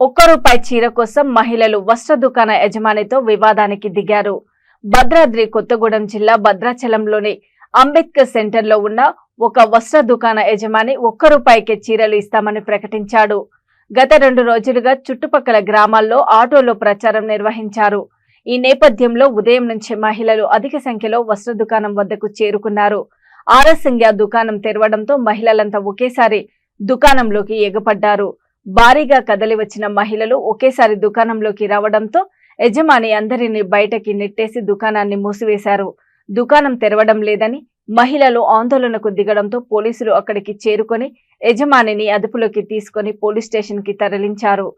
రూపాయి చీర కోసం మహిళలు వస్త్ర దుకాణ యజమానితో వివాదానికి దిగారు. భద్రాద్రి కొత్తగూడెం జిల్లా భద్రాచలంలోని అంబేద్కర్ సెంటర్లో ఉన్న ఒక వస్త్ర దుకాణ యజమాని రూపాయికే చీరలు ఇస్తామని ప్రకటించాడు. గత 2 రోజులుగా చుట్టుపక్కల గ్రామాల్లో ఆటోలో ప్రచారం నిర్వహించారు. ఈ నేపథ్యంలో ఉదయం నుంచి మహిళలు అధిక సంఖ్యలో వస్త్ర దుకాణం వద్దకు చేరుకున్నారు. ఆలస్యంగా దుకాణం తెరవడంతో మహిళలంతా ఒకేసారి దుకాణంలోకి ఎగపడ్డారు. భారీగా కదలి వచ్చిన మహిళలు ఒకేసారి దుకాణంలోకి రావడంతో యజమాని అందరినీ బయటకి నెట్టేసి దుకాణాన్ని మూసివేశారు. దుకాణం తెరవడం లేదని మహిళలు ఆందోళనకు దిగడంతో పోలీసులు అక్కడికి చేరుకొని యజమానిని అదుపులోకి తీసుకొని పోలీస్ స్టేషన్ కి తరలించారు.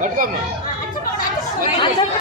బతుకమ్మ